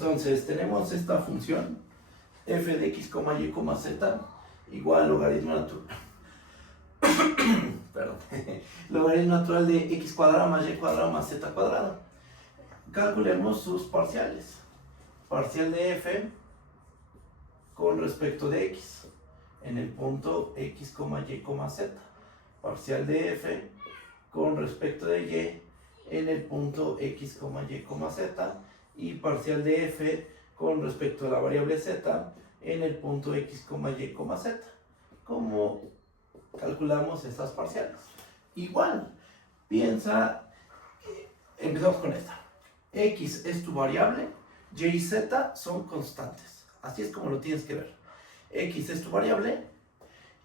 Entonces tenemos esta función f de x, y, z igual al logaritmo natural perdón, logaritmo natural de x cuadrado más y cuadrado más z cuadrado. Calculemos sus parciales. Parcial de f con respecto de x en el punto x, y, z. Parcial de f con respecto de y en el punto x, y, z. Y parcial de f con respecto a la variable z en el punto x, y, z. ¿Cómo calculamos estas parciales? Igual, piensa, empezamos con esta. X es tu variable, y y z son constantes. Así es como lo tienes que ver. X es tu variable,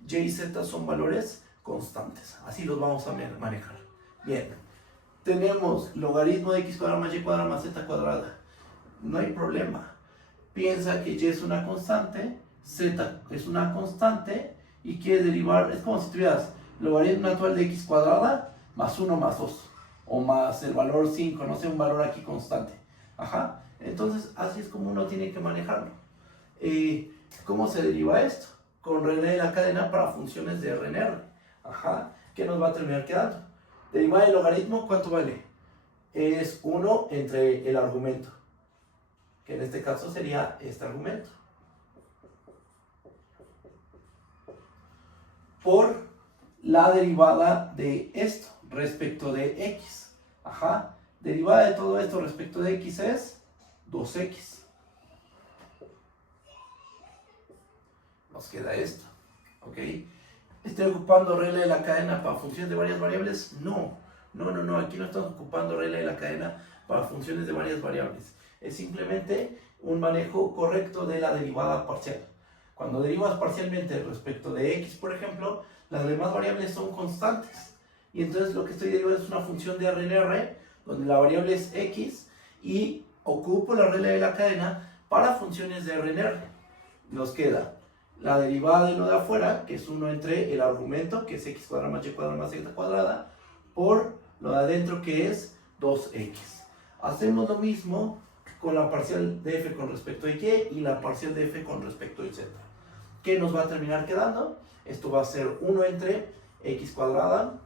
y y z son valores constantes. Así los vamos a manejar. Bien, tenemos logaritmo de x cuadrado más y cuadrado más z cuadrada. No hay problema. Piensa que y es una constante, z es una constante y quieres derivar, es como si tuvieras logaritmo natural de x cuadrada más 1 más 2 o más el valor 5, no sé, un valor aquí constante. Ajá. Entonces así es como uno tiene que manejarlo. ¿Cómo se deriva esto? Con René de la cadena para funciones de Rn R. Ajá. ¿Qué nos va a terminar quedando? Derivada del logaritmo, ¿cuánto vale? Es 1 entre el argumento, que en este caso sería este argumento, por la derivada de esto respecto de x. Ajá. Derivada de todo esto respecto de x es 2x. Nos queda esto. ¿Ok? ¿Estoy ocupando regla de la cadena para funciones de varias variables? No. Aquí no estamos ocupando regla de la cadena para funciones de varias variables. Es simplemente un manejo correcto de la derivada parcial. Cuando derivas parcialmente respecto de x, por ejemplo, las demás variables son constantes. Y entonces lo que estoy derivando es una función de Rn R, donde la variable es x, y ocupo la regla de la cadena para funciones de Rn R. Nos queda la derivada de lo de afuera, que es 1 entre el argumento, que es x cuadrado más y cuadrado más z cuadrada, por lo de adentro, que es 2x. Hacemos lo mismo con la parcial de f con respecto a y y la parcial de f con respecto a z. ¿Qué nos va a terminar quedando? Esto va a ser 1 entre x cuadrada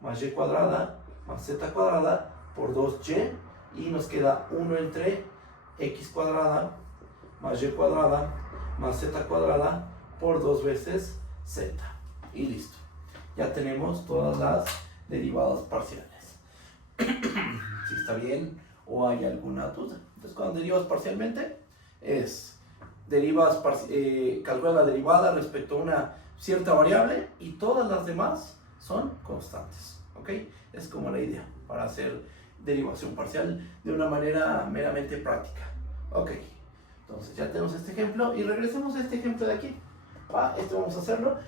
más y cuadrada más z cuadrada por 2y, y nos queda 1 entre x cuadrada más y cuadrada más z cuadrada por 2 veces z. Y listo. Ya tenemos todas las derivadas parciales. Si está bien o hay alguna duda. Entonces, cuando derivas parcialmente, calculas la derivada respecto a una cierta variable y todas las demás son constantes. ¿Ok? Es como la idea para hacer derivación parcial de una manera meramente práctica. Ok. Entonces ya tenemos este ejemplo y regresemos a este ejemplo de aquí. Esto vamos a hacerlo.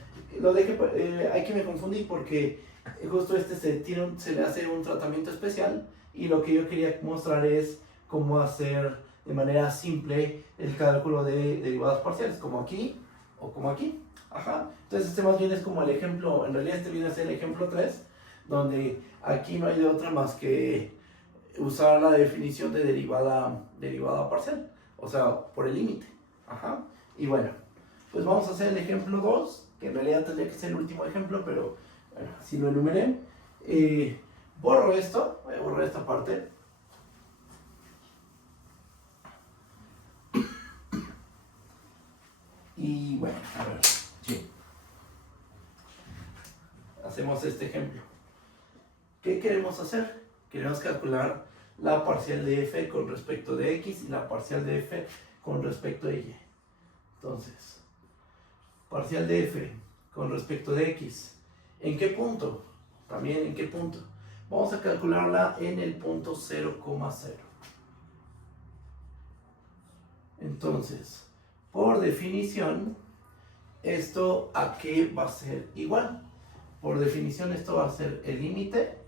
Lo dejé, hay que me confundí porque justo se le hace un tratamiento especial, y lo que yo quería mostrar es cómo hacer de manera simple el cálculo de derivadas parciales, como aquí o como aquí. Ajá. Entonces este más bien es como el ejemplo, en realidad este viene a ser el ejemplo 3, donde aquí no hay de otra más que usar la definición de derivada parcial. O sea, por el límite. Ajá. Y bueno, pues vamos a hacer el ejemplo 2, que en realidad tendría que ser el último ejemplo, pero bueno, así lo enumeré. Borro esto, voy a borrar esta parte. Y bueno, a ver, sí. Hacemos este ejemplo. ¿Qué queremos hacer? Queremos calcular la parcial de f con respecto de x y la parcial de f con respecto de y. Entonces, parcial de f con respecto de x. ¿En qué punto? También en qué punto. Vamos a calcularla en el punto 0,0. Entonces, por definición, ¿esto a qué va a ser igual? Por definición, esto va a ser el límite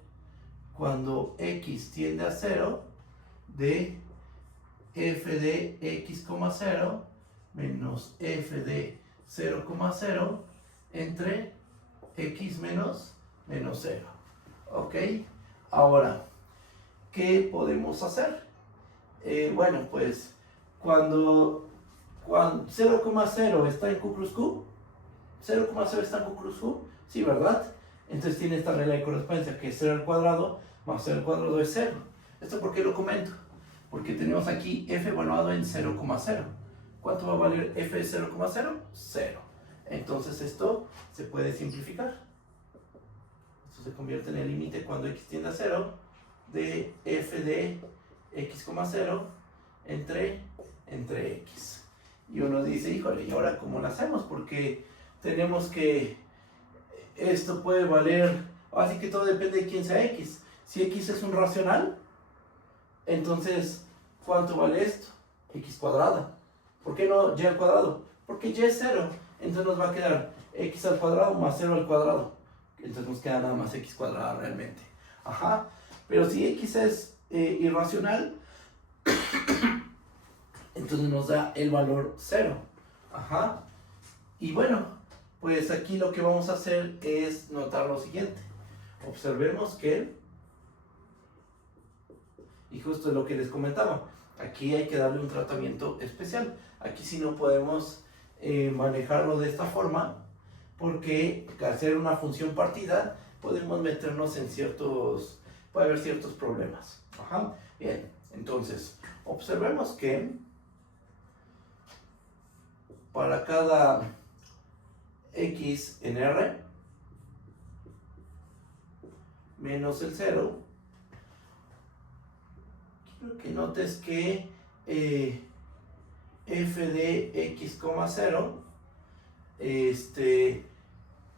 cuando x tiende a 0 de f de x, 0 menos f de 0,0 entre x menos 0. ¿Ok? Ahora, ¿qué podemos hacer? Bueno, pues cuando 0,0 está en Q cruz Q, 0,0 está en Q cruz Q, sí, ¿verdad? Entonces tiene esta regla de correspondencia que 0 al cuadrado más 0 al cuadrado es 0. ¿Esto por qué lo comento? Porque tenemos aquí f evaluado en 0,0. ¿Cuánto va a valer f de 0,0? 0. Entonces esto se puede simplificar. Esto se convierte en el límite cuando x tiende a 0 de f de x,0 entre x. Y uno dice, híjole, ¿y ahora cómo lo hacemos? Porque tenemos que esto puede valer, así que todo depende de quién sea x. Si x es un racional, entonces, ¿cuánto vale esto? X cuadrada. ¿Por qué no y al cuadrado? Porque y es 0. Entonces nos va a quedar x al cuadrado más 0 al cuadrado. Entonces nos queda nada más x cuadrada realmente. Ajá. Pero si x es irracional, entonces nos da el valor 0. Ajá. Y bueno, pues aquí lo que vamos a hacer es notar lo siguiente. Observemos que, y justo lo que les comentaba, aquí hay que darle un tratamiento especial. Aquí sí no podemos manejarlo de esta forma, porque al hacer una función partida podemos meternos en puede haber ciertos problemas. Ajá. Bien, entonces observemos que para cada x en R menos el 0, quiero que notes que f de x,0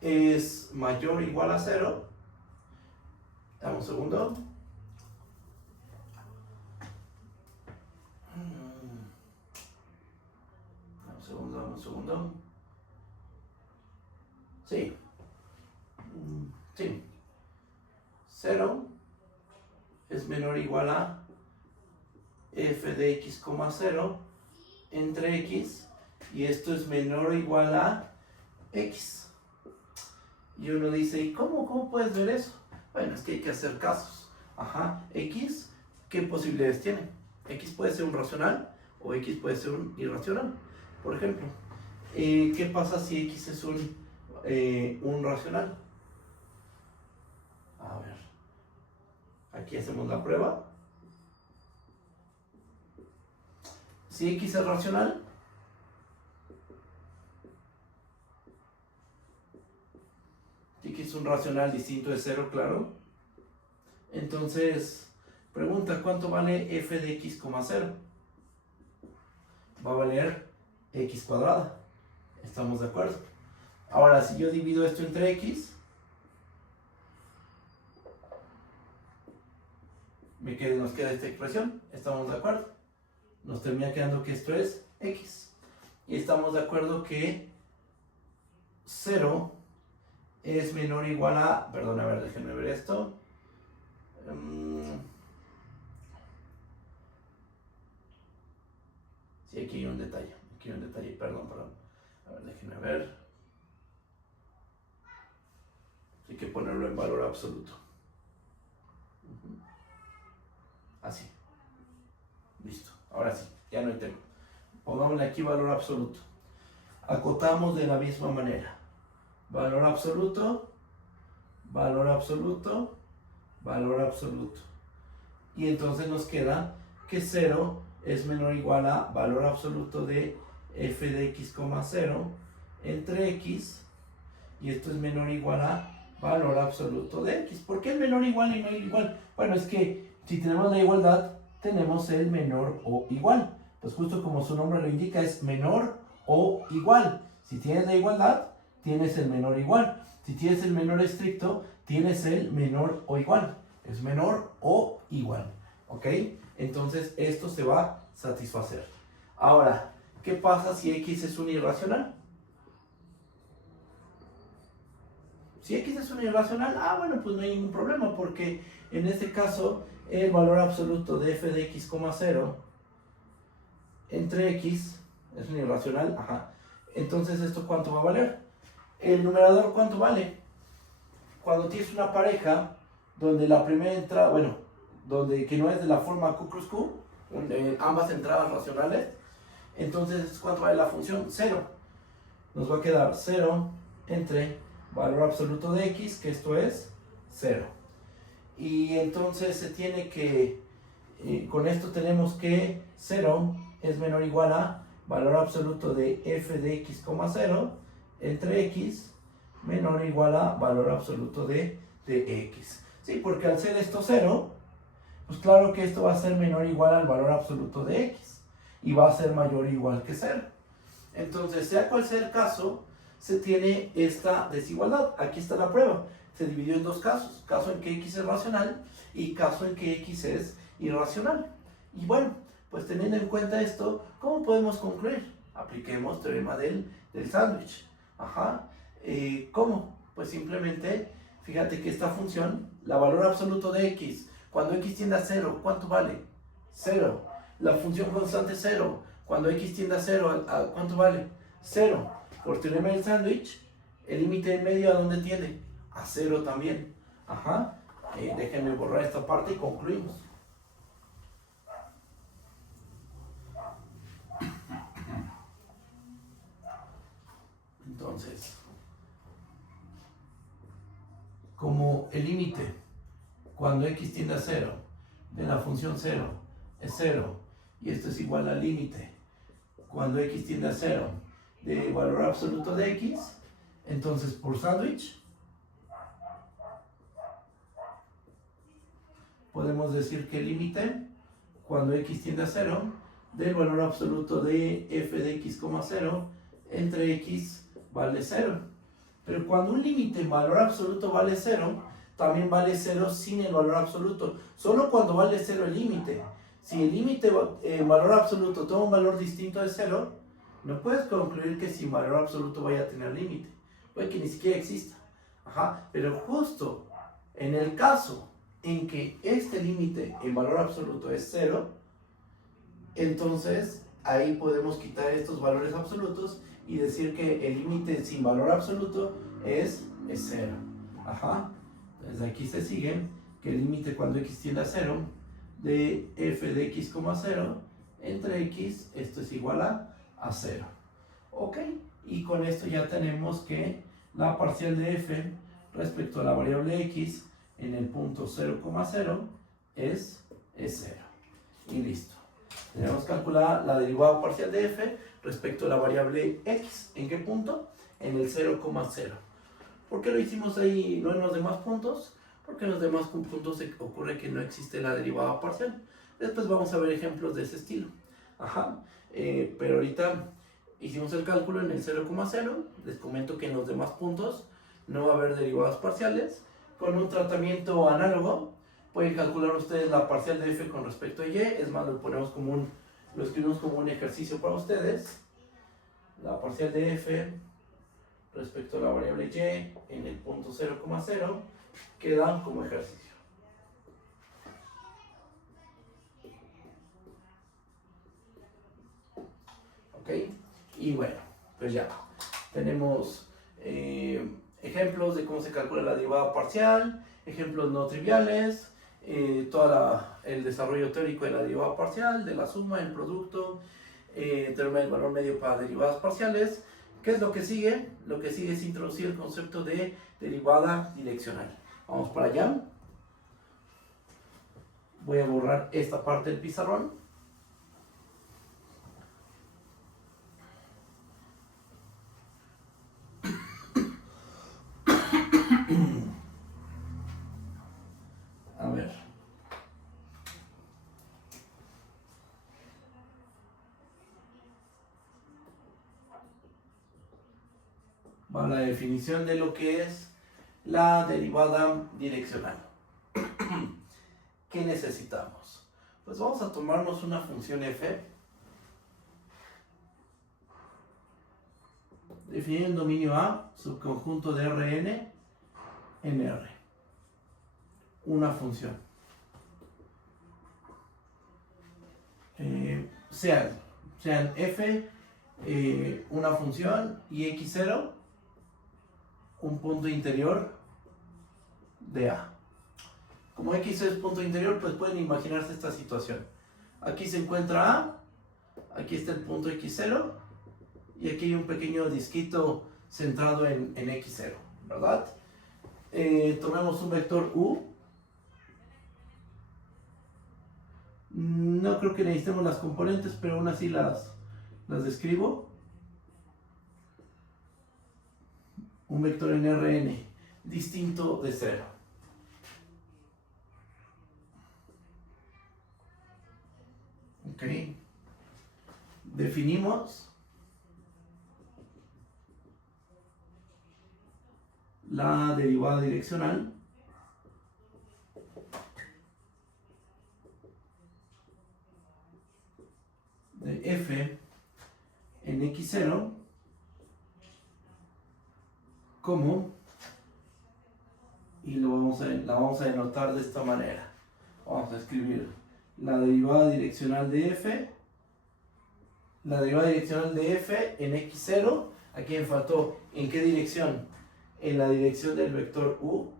es mayor o igual a 0. Dame un segundo. Dame un segundo. Sí. Sí. 0 es menor o igual a f de x,0 entre x, y esto es menor o igual a x. Y uno dice, ¿y cómo puedes ver eso? Bueno, es que hay que hacer casos. Ajá, x, ¿qué posibilidades tiene? X puede ser un racional o x puede ser un irracional. Por ejemplo, ¿qué pasa si x es un racional? A ver, aquí hacemos la prueba. Si x es racional, x es un racional distinto de 0, claro. Entonces, pregunta, ¿cuánto vale f de x,0? Va a valer x cuadrada. ¿Estamos de acuerdo? Ahora, si yo divido esto entre x, nos queda esta expresión. ¿Estamos de acuerdo? Nos termina quedando que esto es x. Y estamos de acuerdo que 0 es menor o igual a, perdón, a ver, déjenme ver esto. Sí, aquí hay un detalle, perdón. A ver, déjenme ver. Hay que ponerlo en valor absoluto. Así. Listo. Ahora sí, ya no hay tema. Pongámosle aquí valor absoluto. Acotamos de la misma manera. Valor absoluto, valor absoluto, valor absoluto. Y entonces nos queda que 0 es menor o igual a valor absoluto de f de x,0 entre x, y esto es menor o igual a valor absoluto de x. ¿Por qué el menor igual y no el igual? Bueno, es que si tenemos la igualdad, tenemos el menor o igual. Pues justo como su nombre lo indica, es menor o igual. Si tienes la igualdad, tienes el menor igual. Si tienes el menor estricto, tienes el menor o igual. Es menor o igual. ¿Ok? Entonces esto se va a satisfacer. Ahora, ¿qué pasa si x es un irracional? Si x es un irracional, bueno, pues no hay ningún problema, porque en este caso el valor absoluto de f de x,0 entre x es un irracional, ajá. Entonces, ¿esto cuánto va a valer? El numerador, ¿cuánto vale? Cuando tienes una pareja donde la primera entrada, que no es de la forma Q cruz Q, donde ambas entradas racionales, Entonces, ¿cuánto vale la función? 0. Nos va a quedar 0 entre valor absoluto de x, que esto es 0. Y entonces se tiene que, con esto tenemos que 0 es menor o igual a valor absoluto de f de x, 0 entre x menor o igual a valor absoluto de x. Sí, porque al ser esto 0, pues claro que esto va a ser menor o igual al valor absoluto de x y va a ser mayor o igual que 0. Entonces, sea cual sea el caso, se tiene esta desigualdad. Aquí está la prueba. Se dividió en dos casos. Caso en que x es racional y caso en que x es irracional. Y bueno, pues teniendo en cuenta esto, ¿cómo podemos concluir? Apliquemos teorema del sándwich. ¿Cómo? Pues simplemente, fíjate que esta función, la valor absoluto de x, cuando x tiende a 0, ¿cuánto vale? 0. La función constante 0, cuando x tiende a 0, ¿cuánto vale? 0. Por teorema del sándwich, el límite en medio, ¿a dónde tiende? A 0 también. Déjenme borrar esta parte y concluimos. Entonces, como el límite cuando x tiende a 0 de la función 0 es 0 y esto es igual al límite cuando x tiende a 0 de valor absoluto de x, entonces por sándwich podemos decir que el límite cuando x tiende a 0 del valor absoluto de f de x, 0 entre x vale 0. Pero cuando un límite en valor absoluto vale 0, también vale 0 sin el valor absoluto. Solo cuando vale 0 el límite. Si el límite en valor absoluto toma un valor distinto de 0, no puedes concluir que sin valor absoluto vaya a tener límite. Puede que ni siquiera exista. Pero justo en el caso en que este límite en valor absoluto es 0, entonces ahí podemos quitar estos valores absolutos y decir que el límite sin valor absoluto es 0. Entonces aquí se sigue que el límite cuando x tiende a 0 de f de x, 0 entre x, esto es igual a 0. Ok, y con esto ya tenemos que la parcial de f respecto a la variable x en el punto 0,0 es 0. Y listo. Tenemos calculada la derivada parcial de f respecto a la variable x. ¿En qué punto? En el 0,0. ¿Por qué lo hicimos ahí, no en los demás puntos? Porque en los demás puntos ocurre que no existe la derivada parcial. Después vamos a ver ejemplos de ese estilo. Pero ahorita hicimos el cálculo en el 0,0. Les comento que en los demás puntos no va a haber derivadas parciales. Con un tratamiento análogo, pueden calcular ustedes la parcial de f con respecto a y. Es más, lo escribimos como un ejercicio para ustedes. La parcial de f respecto a la variable y en el punto 0,0 quedan como ejercicio. Ok, y bueno, pues ya tenemos ejemplos de cómo se calcula la derivada parcial, ejemplos no triviales, todo el desarrollo teórico de la derivada parcial, de la suma, el producto, teorema del valor medio para derivadas parciales. ¿Qué es lo que sigue? Lo que sigue es introducir el concepto de derivada direccional. Vamos para allá. Voy a borrar esta parte del pizarrón. A ver. Va la definición de lo que es la derivada direccional. ¿Qué necesitamos? Pues vamos a tomarnos una función f, definir en dominio A, subconjunto de Rn en R. Una función. Sean f una función y x0 un punto interior de A. Como x es punto interior, pues pueden imaginarse esta situación. Aquí se encuentra A, Aquí está el punto x0 y aquí hay un pequeño disquito centrado en x0, ¿verdad? Tomemos un vector u. No creo que necesitemos las componentes, pero aún así las describo. Un vector en Rn distinto de 0. Ok. Definimos la derivada direccional de f en x0 como, y la vamos a denotar de esta manera. Vamos a escribir la derivada direccional de f, en x0. Aquí me faltó, ¿en qué dirección? En la dirección del vector u.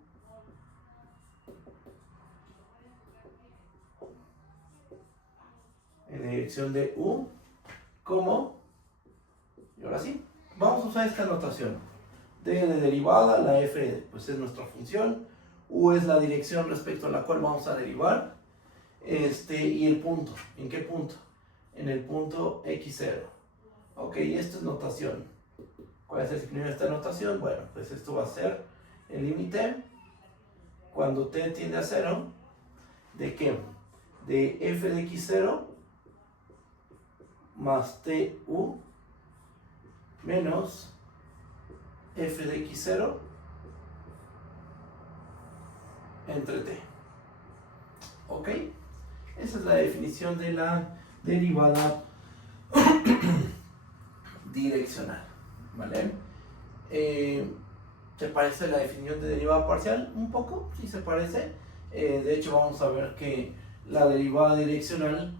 En la dirección de u, como, y ahora sí, vamos a usar esta notación. D de derivada, la f pues es nuestra función, u es la dirección respecto a la cual vamos a derivar, y el punto, ¿en qué punto? En el punto x0. Ok, esto es notación. ¿Cuál es el significado de esta notación? Bueno, pues esto va a ser el límite cuando t tiende a 0, ¿de qué? De f de x0 más tu menos f de x0 entre t. ¿Ok? Esa es la definición de la derivada direccional. ¿Vale? ¿Se parece la definición de derivada parcial? Un poco, sí se parece. De hecho, vamos a ver que la derivada direccional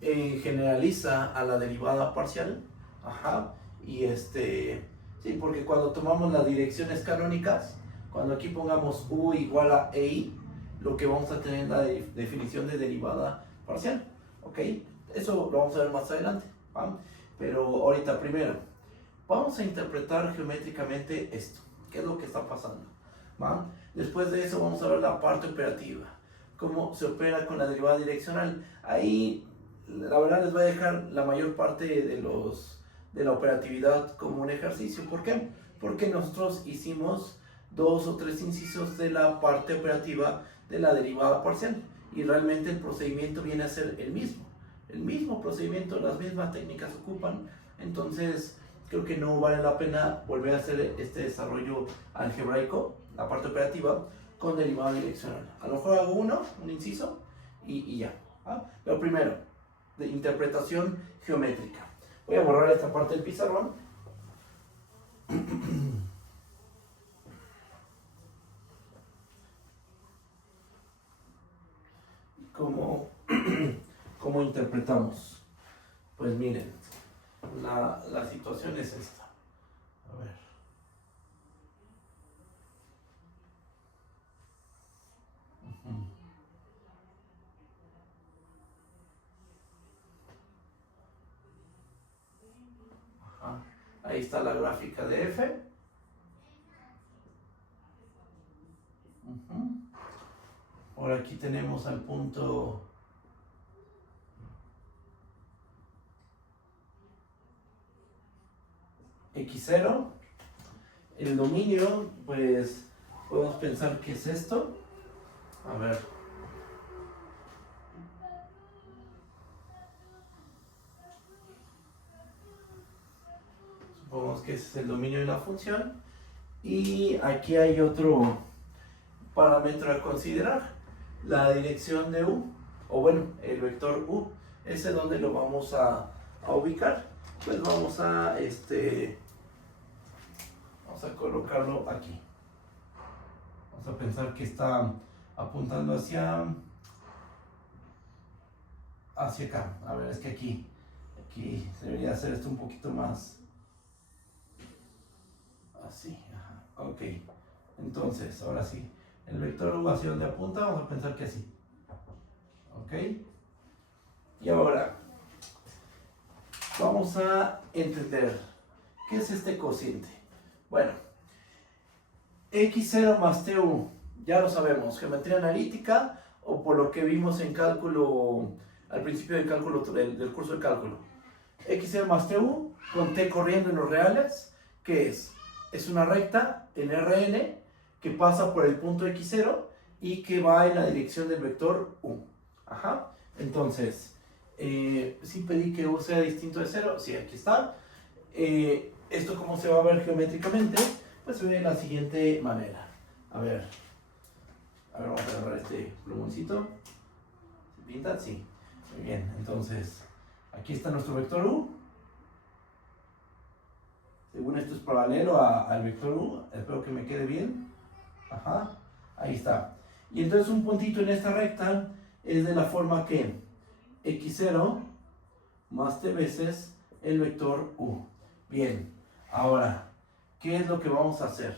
generaliza a la derivada parcial. Ajá. Y sí, porque cuando tomamos las direcciones canónicas, cuando aquí pongamos u igual a ei, lo que vamos a tener es la definición de derivada parcial. ¿Ok? Eso lo vamos a ver más adelante. ¿Va? Pero ahorita primero, vamos a interpretar geométricamente esto. ¿Qué es lo que está pasando? ¿Va? Después de eso vamos a ver la parte operativa. Cómo se opera con la derivada direccional. Ahí, la verdad, les voy a dejar la mayor parte de la operatividad como un ejercicio. ¿Por qué? Porque nosotros hicimos 2 o 3 incisos de la parte operativa de la derivada parcial. Y realmente el procedimiento viene a ser el mismo. El mismo procedimiento, las mismas técnicas ocupan. Entonces, creo que no vale la pena volver a hacer este desarrollo algebraico, la parte operativa, con derivada direccional. A lo mejor hago un inciso y ya. ¿Ah? Lo primero, de interpretación geométrica. Voy a borrar esta parte del pizarrón. ¿Cómo interpretamos? Pues miren, la situación es esta. A ver. Ajá. Ahí está la gráfica de f. Por aquí tenemos al punto x0. El dominio, pues podemos pensar que es esto. A ver. Supongamos que ese es el dominio de la función. Y aquí hay otro parámetro a considerar. La dirección de u, o bueno, el vector u. Ese es donde lo vamos a ubicar. Pues vamos a colocarlo aquí. Vamos a pensar que está apuntando hacia acá. A ver, es que aquí debería hacer esto un poquito más así. Ajá. Ok, entonces ahora sí, el vector u hacia donde apunta, vamos a pensar que así. Ok, y ahora vamos a entender qué es este cociente. Bueno, x0 más tu, ya lo sabemos, geometría analítica o por lo que vimos en cálculo, al principio del cálculo, del curso de cálculo. x0 más tu con t corriendo en los reales, ¿qué es? Es una recta en Rn que pasa por el punto x0 y que va en la dirección del vector u. Ajá. Entonces, si pedí que u sea distinto de 0, sí, aquí está. Esto cómo se va a ver geométricamente, pues se ve de la siguiente manera. A ver, vamos a agarrar este plumoncito. ¿Se pinta? Sí. Muy bien, entonces, aquí está nuestro vector u. Según esto es paralelo al vector u, espero que me quede bien. Ajá, ahí está. Y entonces un puntito en esta recta es de la forma que x0 más t veces el vector u. Bien, ahora, ¿qué es lo que vamos a hacer?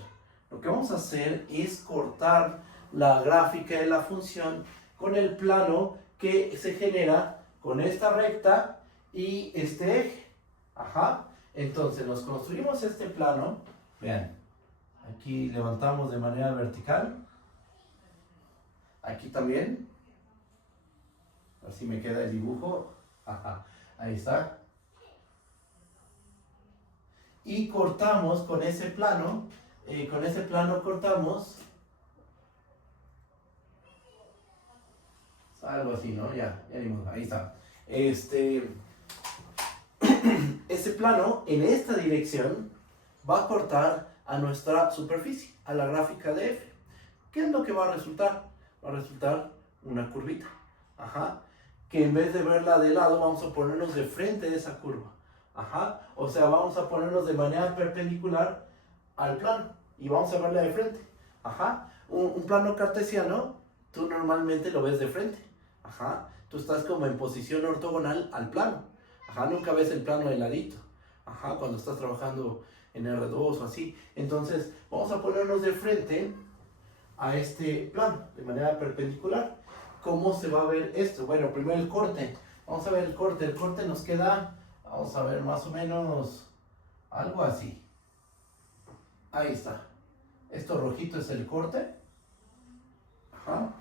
Lo que vamos a hacer es cortar la gráfica de la función con el plano que se genera con esta recta y este eje. Ajá. Entonces nos construimos este plano, vean, aquí levantamos de manera vertical, aquí también, así me queda el dibujo, ajá, ahí está, y cortamos con ese plano cortamos, algo así, ¿no? Ya vimos, ahí está, ese plano en esta dirección va a cortar a nuestra superficie, a la gráfica de f. ¿Qué es lo que va a resultar? Va a resultar una curvita. Ajá. Que en vez de verla de lado, vamos a ponernos de frente de esa curva. Ajá. O sea, vamos a ponernos de manera perpendicular al plano y vamos a verla de frente. Ajá. Un plano cartesiano, tú normalmente lo ves de frente. Ajá. Tú estás como en posición ortogonal al plano. Ajá, nunca ves el plano de ladito. Ajá, cuando estás trabajando en R2 o así. Entonces, vamos a ponernos de frente a este plano, de manera perpendicular. ¿Cómo se va a ver esto? Bueno, primero el corte. Vamos a ver el corte. El corte nos queda, vamos a ver, más o menos algo así. Ahí está. Esto rojito es el corte. Ajá.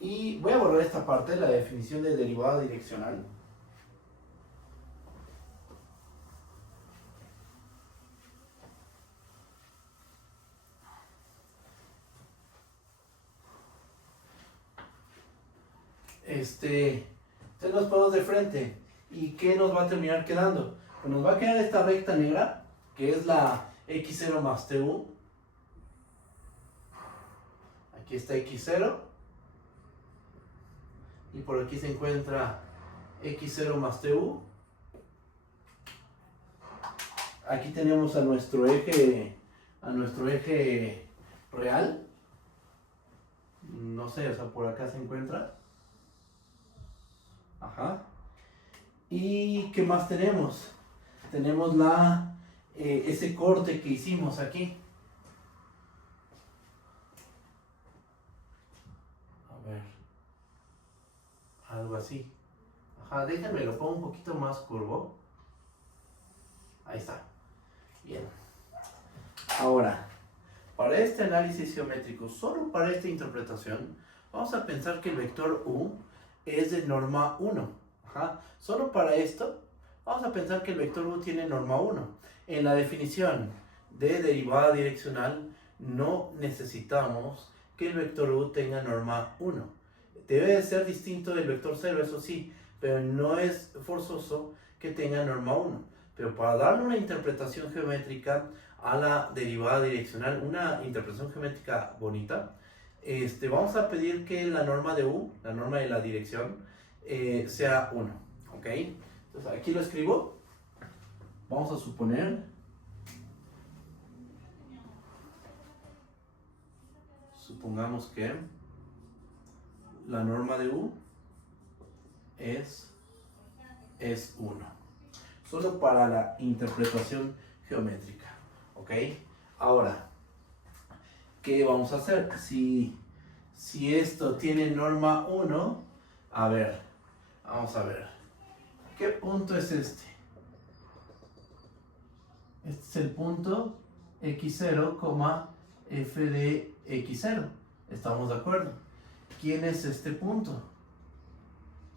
Y voy a borrar esta parte, la definición de derivada direccional. Entonces nos ponemos de frente. ¿Y qué nos va a terminar quedando? Pues nos va a quedar esta recta negra, que es la x0 más tu. Aquí está x0. Y por aquí se encuentra x0 más tu. Aquí tenemos a nuestro eje real. No sé, o sea, por acá se encuentra. Ajá. ¿Y qué más tenemos? Tenemos ese corte que hicimos aquí. A ver. Algo así. Ajá, déjenme lo pongo un poquito más curvo. Ahí está. Bien. Ahora, para este análisis geométrico, solo para esta interpretación, vamos a pensar que el vector u es de norma 1. Ajá. Solo para esto, vamos a pensar que el vector u tiene norma 1. En la definición de derivada direccional, no necesitamos que el vector u tenga norma 1. Debe de ser distinto del vector 0, eso sí, pero no es forzoso que tenga norma 1. Pero para darle una interpretación geométrica a la derivada direccional, una interpretación geométrica bonita, vamos a pedir que la norma de u, la norma de la dirección, sea 1, ¿ok? Entonces aquí lo escribo. Vamos a suponer, supongamos que la norma de u es 1. Solo para la interpretación geométrica, ¿ok? Ahora, ¿qué vamos a hacer? Si esto tiene norma 1, a ver, vamos a ver. ¿Qué punto es este? Este es el punto x0, f de x0. ¿Estamos de acuerdo? ¿Quién es este punto?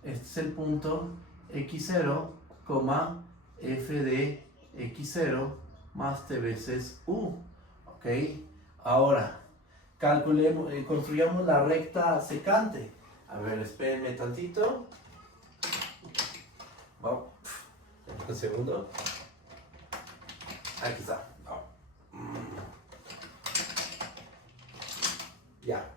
Este es el punto x0, f de x0 más t veces u. ¿Ok? Ahora, calculemos, construyamos la recta secante. A ver, espérenme tantito. Vamos. Un segundo. Aquí está. Ya.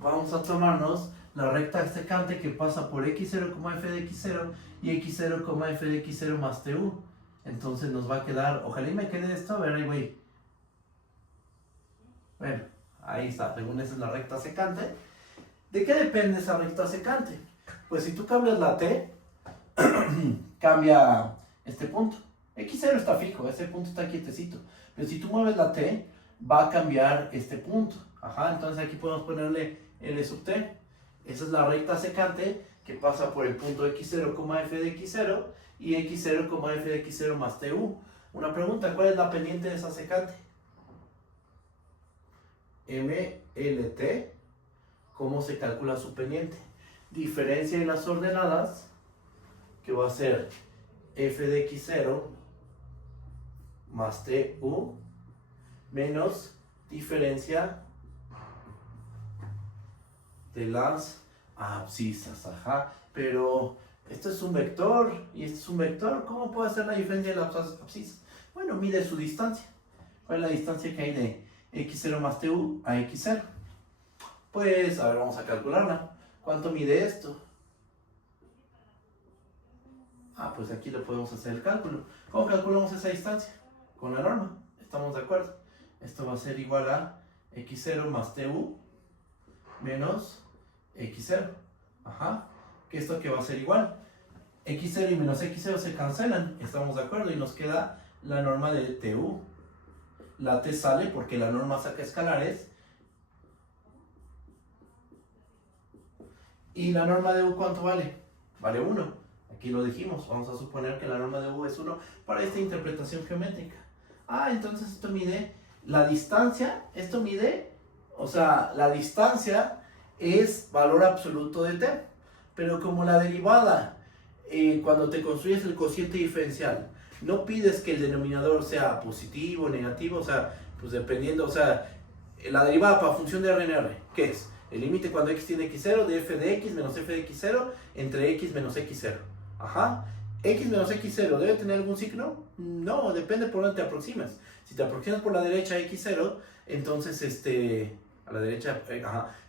Vamos a tomarnos la recta secante que pasa por x0, f de x0 y x0, f de x0 más tu. Entonces nos va a quedar, ojalá y me quede esto, a ver, ahí voy. Bueno, ahí está, según esa es la recta secante. ¿De qué depende esa recta secante? Pues si tú cambias la t, cambia este punto. X0 está fijo, ese punto está quietecito. Pero si tú mueves la t, va a cambiar este punto. Ajá, entonces aquí podemos ponerle L sub t. Esa es la recta secante que pasa por el punto x0, f de x0 y x0, f de x0 más tu. Una pregunta, ¿cuál es la pendiente de esa secante? MLT. ¿Cómo se calcula su pendiente? Diferencia de las ordenadas, que va a ser f de x0 más tu menos diferencia de las abscisas. Ajá, pero esto es un vector y esto es un vector. ¿Cómo puedo hacer la diferencia de las abscisas? Bueno, mide su distancia. ¿Cuál es la distancia que hay de x0 más tu a x0? Pues, a ver, vamos a calcularla. ¿Cuánto mide esto? Pues aquí lo podemos hacer el cálculo. ¿Cómo calculamos esa distancia? Con la norma. ¿Estamos de acuerdo? Esto va a ser igual a x0 más tu menos x0. Ajá. ¿Qué esto que va a ser igual? x0 y menos x0 se cancelan. ¿Estamos de acuerdo? Y nos queda la norma de tu. La t sale porque la norma saca escalares. ¿Y la norma de u cuánto vale? Vale 1. Aquí lo dijimos. Vamos a suponer que la norma de u es 1 para esta interpretación geométrica. Entonces esto mide la distancia. Esto mide, o sea, la distancia es valor absoluto de t. Pero como la derivada, cuando te construyes el cociente diferencial, no pides que el denominador sea positivo o negativo, o sea, pues dependiendo, o sea, la derivada para función de RNR, ¿qué es? El límite cuando x tiene x0 de f de x menos f de x0 entre x menos x0. Ajá. X menos x0, ¿debe tener algún signo? No, depende por dónde te aproximes. Si te aproximas por la derecha a x0, entonces a la derecha, si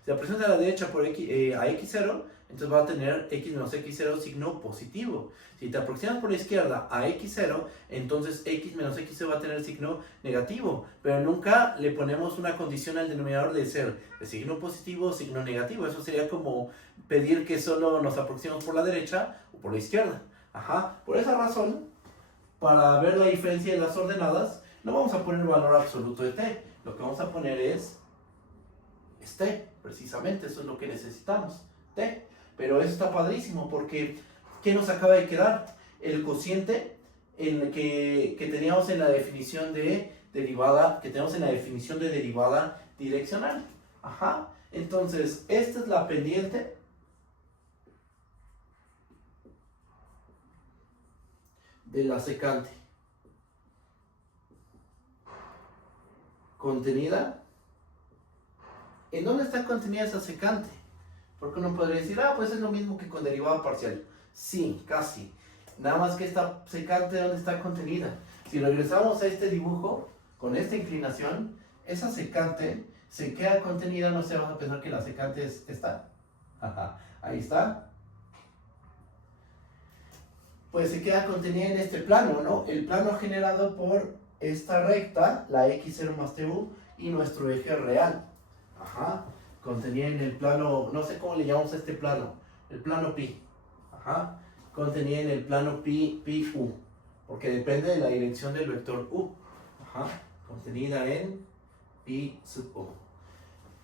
te aproximas a la derecha por a x0, entonces va a tener x menos x0 signo positivo. Si te aproximas por la izquierda a x0, entonces x menos x0 va a tener signo negativo. Pero nunca le ponemos una condición al denominador de ser de signo positivo o signo negativo. Eso sería como pedir que solo nos aproximemos por la derecha o por la izquierda. Ajá. Por esa razón, para ver la diferencia de las ordenadas, no vamos a poner valor absoluto de t. Lo que vamos a poner es t, precisamente. Eso es lo que necesitamos, t. Pero eso está padrísimo porque ¿qué nos acaba de quedar? El cociente que teníamos en la definición de derivada, direccional. Ajá. Entonces, esta es la pendiente de la secante contenida. ¿En dónde está contenida esa secante? Porque uno podría decir, pues es lo mismo que con derivada parcial. Sí, casi. Nada más que esta secante, ¿dónde está contenida? Si regresamos a este dibujo, con esta inclinación, esa secante se queda contenida, no sé, vamos a pensar que la secante es esta. Ajá, ahí está. Pues se queda contenida en este plano, ¿no? El plano generado por esta recta, la x0 más tu, y nuestro eje real. Ajá. Contenida en el plano, no sé cómo le llamamos a este plano, el plano pi. Ajá. Contenida en el plano pi u, porque depende de la dirección del vector u. Ajá. Contenida en pi sub u.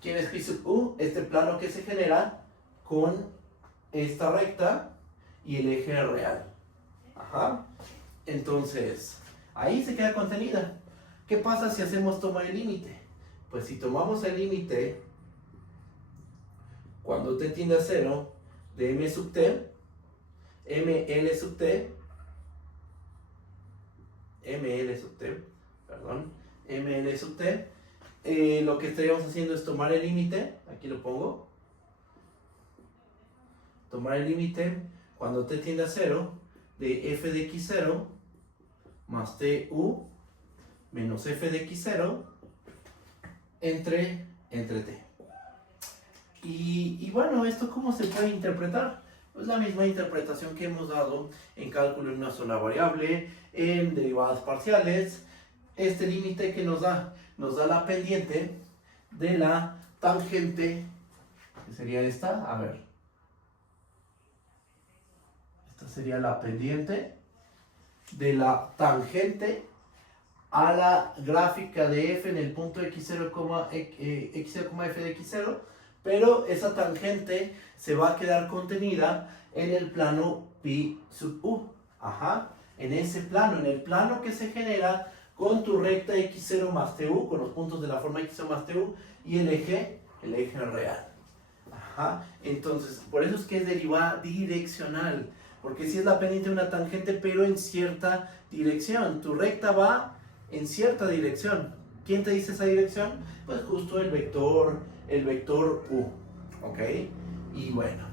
¿Quién es pi sub u? Este plano que se genera con esta recta y el eje real. Ajá. Entonces, Ahí se queda contenida. ¿Qué pasa si hacemos toma de límite? Pues si tomamos el límite cuando t tiende a 0 de m sub t, ml sub t, ml sub t, perdón, ml sub t, lo que estaríamos haciendo es tomar el límite, aquí lo pongo, tomar el límite cuando t tiende a 0 de f de x0 más tu menos f de x0 entre t. Y bueno, ¿esto cómo se puede interpretar? Pues la misma interpretación que hemos dado en cálculo en una sola variable, en derivadas parciales. Este límite que nos da la pendiente de la tangente, que sería esta, a ver. Esta sería la pendiente de la tangente a la gráfica de f en el punto x0, f de x0, pero esa tangente se va a quedar contenida en el plano pi sub u. Ajá, en ese plano, en el plano que se genera con tu recta x0 más tu, con los puntos de la forma x0 más tu y el eje real. Ajá, entonces, por eso es que es derivada direccional, porque si es la pendiente de una tangente, pero en cierta dirección. Tu recta va en cierta dirección. ¿Quién te dice esa dirección? Pues justo el vector u, ¿ok? Y bueno,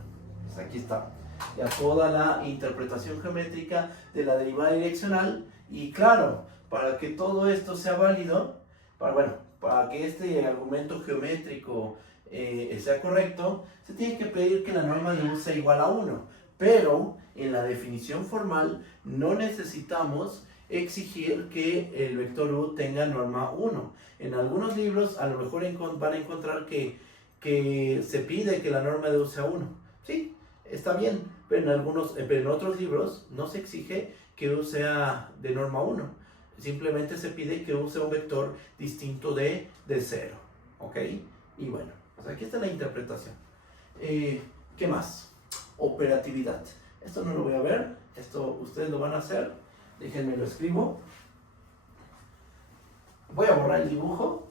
pues aquí está ya toda la interpretación geométrica de la derivada direccional. Y claro, para que todo esto sea válido, para que este argumento geométrico sea correcto, se tiene que pedir que la norma de u sea igual a 1. Pero en la definición formal no necesitamos exigir que el vector u tenga norma 1. En algunos libros a lo mejor van a encontrar que se pide que la norma de u sea 1. Sí, está bien, pero en otros libros no se exige que u sea de norma 1. Simplemente se pide que u sea un vector distinto de 0. ¿Ok? Y bueno, pues aquí está la interpretación. ¿Qué más? Operatividad. Esto no lo voy a ver, esto ustedes lo van a hacer. Déjenme lo escribo. Voy a borrar el dibujo.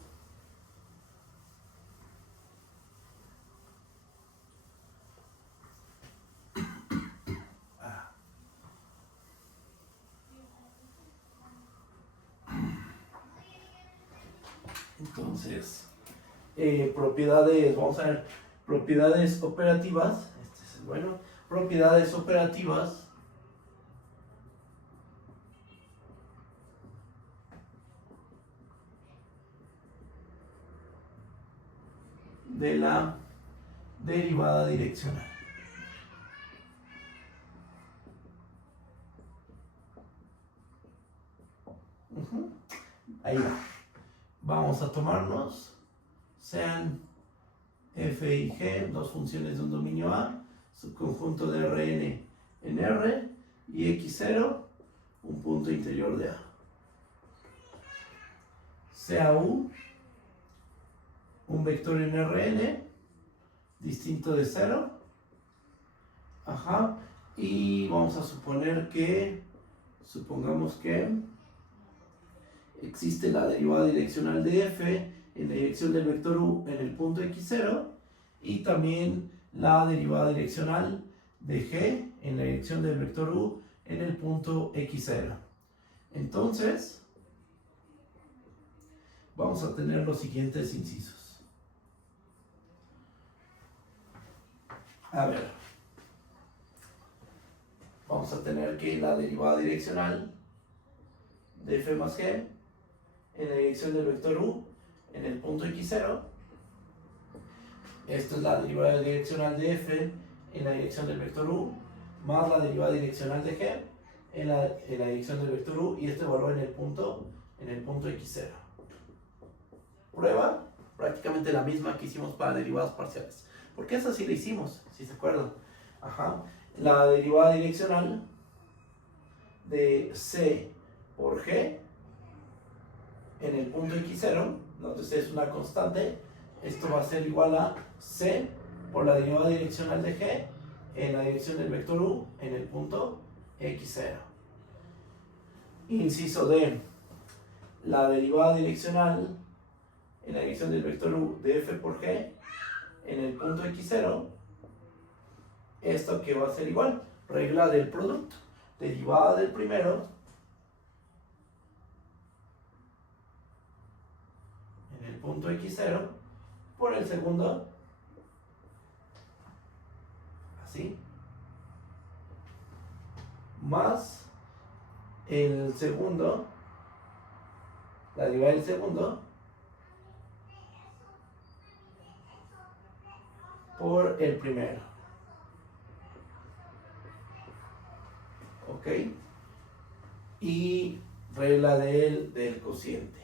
Entonces, propiedades, vamos a ver, propiedades operativas. Este es bueno, propiedades operativas de la derivada direccional. Ahí va. Vamos a tomarnos, sean f y g, dos funciones de un dominio A, subconjunto de Rn en R, y x0, un punto interior de A. Sea U un vector en Rn, distinto de 0. Ajá. Y vamos a supongamos que existe la derivada direccional de f en la dirección del vector u en el punto x0 y también la derivada direccional de g en la dirección del vector u en el punto x0. Entonces, vamos a tener los siguientes incisos. A ver, vamos a tener que la derivada direccional de f más g en la dirección del vector u en el punto x0. Esto es la derivada direccional de f en la dirección del vector u más la derivada direccional de g en la dirección del vector u y este valor en el punto x0. Prueba prácticamente la misma que hicimos para derivadas parciales, porque esa sí la hicimos, si se acuerdan. Ajá. La derivada direccional de c por g en el punto x0, entonces es una constante, esto va a ser igual a c por la derivada direccional de g en la dirección del vector u en el punto x0. Inciso D, la derivada direccional en la dirección del vector u de f por g en el punto x0, esto que va a ser igual, regla del producto, derivada del primero en el punto x0 por el segundo, así, más el segundo, la derivada del segundo por el primero. ¿Ok? Y regla del cociente.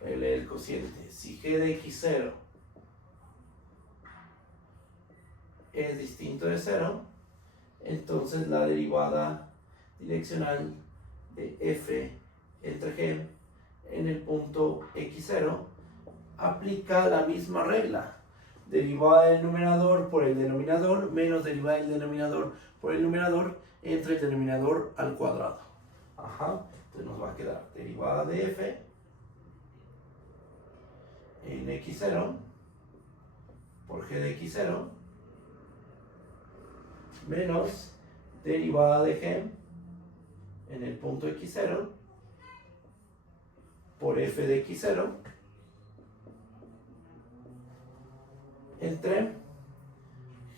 Regla del cociente. Si g de x0 es distinto de 0, entonces la derivada direccional de f entre g en el punto x0 aplica la misma regla. Derivada del numerador por el denominador menos derivada del denominador por el numerador entre el denominador al cuadrado. Entonces nos va a quedar derivada de f en x0 por g de x0 menos derivada de g en el punto x0 por f de x0 entre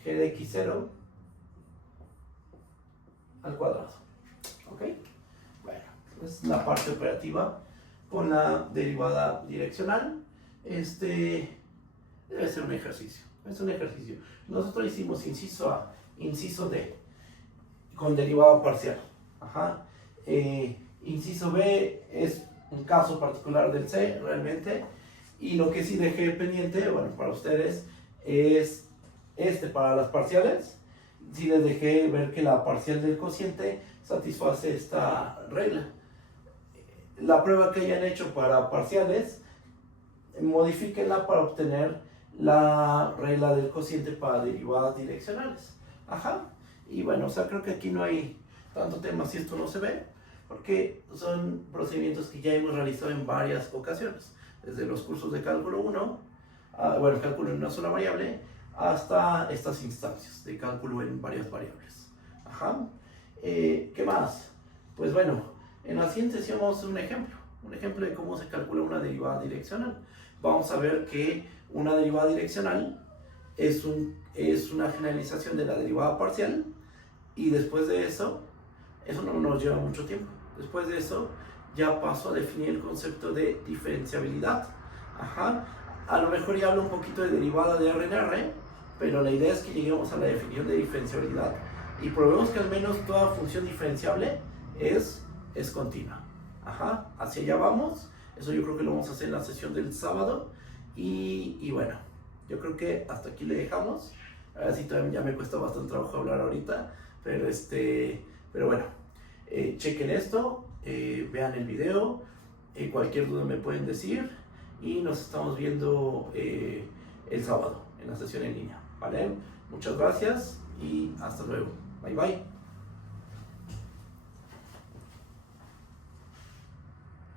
g de x0 al cuadrado. ¿Ok? Bueno, es la parte operativa con la derivada direccional. Debe ser un ejercicio. Es un ejercicio. Nosotros hicimos inciso A, inciso D, con derivada parcial. Inciso B es un caso particular del C, realmente. Y lo que sí dejé pendiente, bueno, para ustedes, es para las parciales. Sí les dejé ver que la parcial del cociente satisface esta regla. La prueba que hayan hecho para parciales, modifíquenla para obtener la regla del cociente para derivadas direccionales. Y bueno, creo que aquí no hay tanto tema si esto no se ve, porque son procedimientos que ya hemos realizado en varias ocasiones, desde los cursos de cálculo 1, cálculo en una sola variable, hasta estas instancias de cálculo en varias variables. ¿Qué más? Pues bueno, en la siguiente sesión vamos a hacer un ejemplo de cómo se calcula una derivada direccional. Vamos a ver que una derivada direccional es una generalización de la derivada parcial, y después de eso no nos lleva mucho tiempo. Después de eso ya paso a definir el concepto de diferenciabilidad. A lo mejor ya hablo un poquito de derivada de R en R, pero la idea es que lleguemos a la definición de diferenciabilidad y probemos que al menos toda función diferenciable es continua. Hacia allá vamos. Eso yo creo que lo vamos a hacer en la sesión del sábado. Y bueno, yo creo que hasta aquí le dejamos. Ahora sí, todavía ya me cuesta bastante trabajo hablar ahorita, pero bueno, chequen esto, vean el video, cualquier duda me pueden decir, y nos estamos viendo el sábado en la sesión en línea, ¿vale? Muchas gracias y hasta luego. Bye bye.